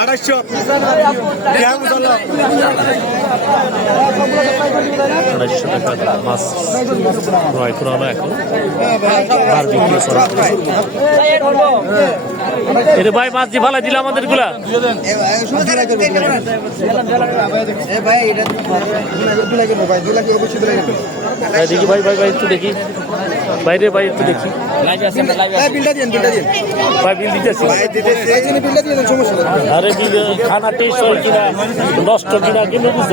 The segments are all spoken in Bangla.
আড়াইশো আড়াইশো টাকা মাছ ক্রয় করা হলো এখন আর বিক্রি করা হলো। এটা ভাই মাছ দিয়ে ভালো দিলে আমাদেরগুলা দেখি ভাই ভাই ভাই একটু দেখি। বাইরে ভাই একটু দেখি। ভাই বিল দিতেছি। আরে বিল খানা টেস্ট হয় কিনা নষ্ট কিনা কিন্তু বুঝছ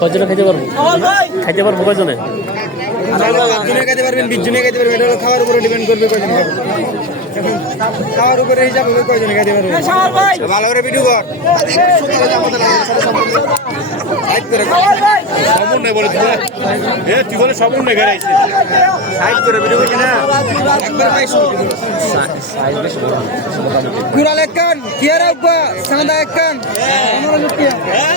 কজনে খাইতে পারব খাইতে পারব কজনে খাইতে পারবেন বিশ জনে খাইতে পারবেন এটা খাওয়ার উপরে ডিপেন্ড করবে কয়জন খাবে এখন খাওয়ার উপরে হিসাব হবে কয়জন খাইতে পারবে? ভালো করে ভিডিও কর। সমন্বয় বলে দিবে এ তুই বলে সমন্বয় ঘেরাইছে সাইড করে ভিডিও করছি না? একবার পাইছো কুড়াল এক কিয়ার আব্বা সাদা এক কান। আমার লোক কি ভাই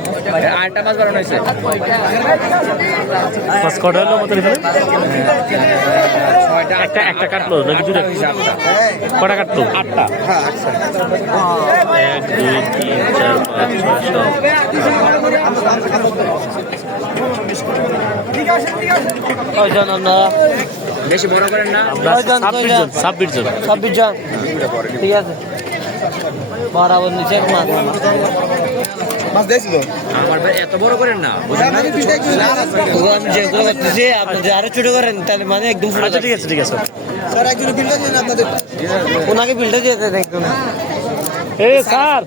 চাইছো মাছ কটা হলো আমাদের এখানে? একটা একটা কাটলো নাকি দুটো? কটা কাটলো আটটা। হ্যাঁ আচ্ছা এক দুই তিন চার পাঁচ ছয় সাত বেশি বড় করেন না। ছাব্বিশ জন ছাব্বিশ জন। ঠিক আছে। বরাবর নিচে মাছ আমার ভাই এত বড় করেন না আমি করতেছি আপনি যে আরও ছোট করেন তাহলে মানে একদম আচ্ছা ঠিক আছে ঠিক আছে। স্যার একজন বিলটা দিন আপনাদের। ওনাকে বিলটা দিয়ে দেন একদম। এ স্যার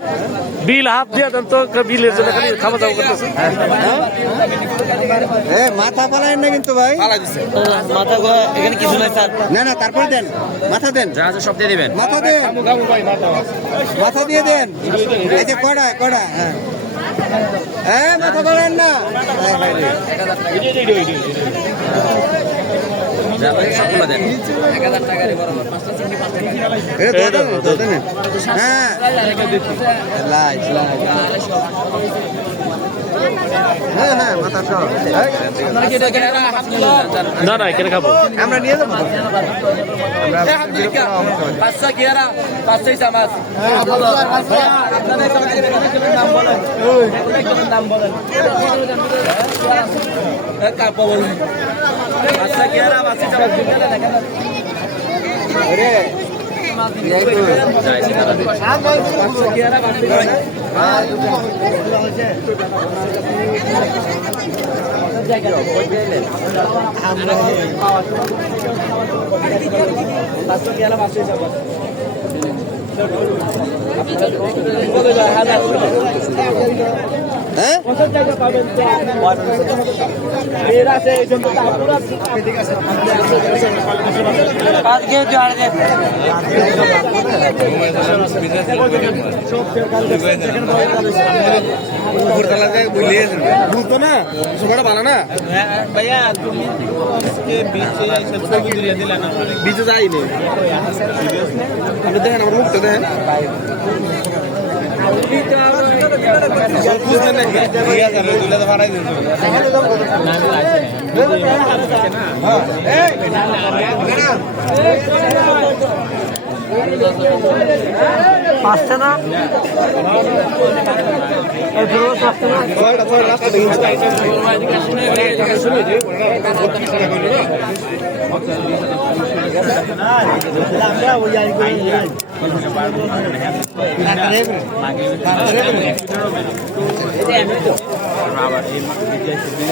বিল হাফ দিয়ে দেন তো বিলের জন্য খালি খাওয়া দাওয়া করতেছে এ মাথা পালায়েন না কিন্তু ভাই। মাথা গোয়া এখানে কিছু নাই স্যার। না না তারপরে দেন। মাথা দেন। যা আছে সব দিয়ে দিবেন। মাথা দেন। মাথা দিয়ে দেন। এই যে কড়া কড়া হ্যাঁ। হ্যাঁ মাথা ধরেন না। হ্যাঁ। হ্যাঁ হ্যাঁ না না এখানে খাব। আমরা নিয়ে যাব। তো। পাঁচটাই চামাচ কাপড় বলুন পাঁচটা চামাচ আরে, এই তো। হ্যাঁ আজকে জোয়ার দেন উপরতলাতে বুলিয়ে বুঝতো না সুপাটা ভালো না ভাইয়া তুমি বিচে যাইনি আপনি দেখেন আমার মুখটা দেখেন না পাঁচটা না?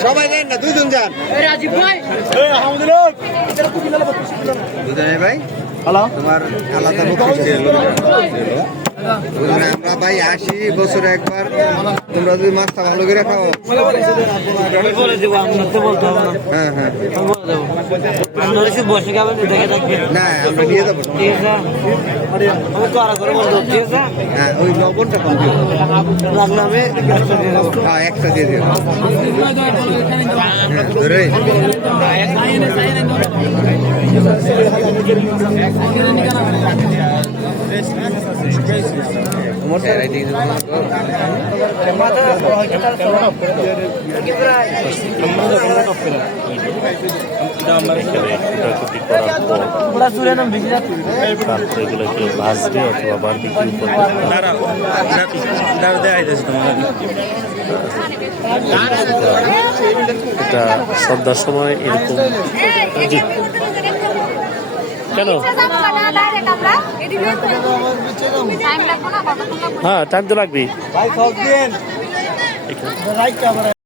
সবাই যান না দুইজন যান। রাজীব ভাই। দুজনে ভাই? তোমার আলাদা আমরা ভাই আসি বছরে একবার তোমরা যদি মাছটা ভালো করে খাও। আমি বলে দেবো আপনার তো বলতে হবে না। হ্যাঁ হ্যাঁ। এসে বসে খাবেন দেখে থাকবে না আমরা নিয়ে যাব। ঠিক আছে? আমি তো আরও করে বলে ঠিক আছে? হ্যাঁ ওই লবণটা কম দিও। লাগলে আমি একশো দিয়ে দেবো। হ্যাঁ একটা দিয়ে দিও। হ্যাঁ ধরে তোমার কুটাকুটি করার পর তারপর এগুলোকে ভাজবে অথবা বারবিকিউ করবে এটা সন্ধ্যার সময় এরকম কেন হ্যাঁ টাইম তো লাগবেই